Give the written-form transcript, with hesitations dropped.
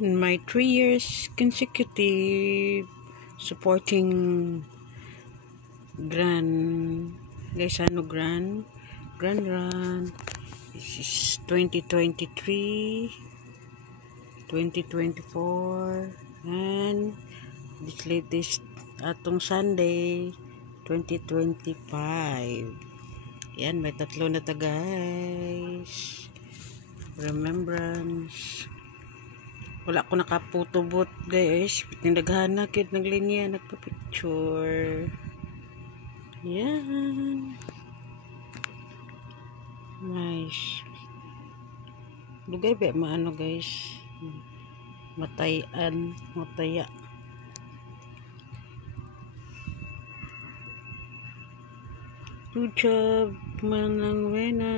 In my 3 years consecutive supporting Grand Gaisano Grand Run. This is 2023, 2024, and this latest atong Sunday 2025. Yan, may tatlo na ta guys. Remembrance. Wala ko nakaputobot guys. Tindaghana kid naglinya nagpa-picture. Yan. Nice. Lugay ba maano guys? Mataya. Good job, Manang Wena.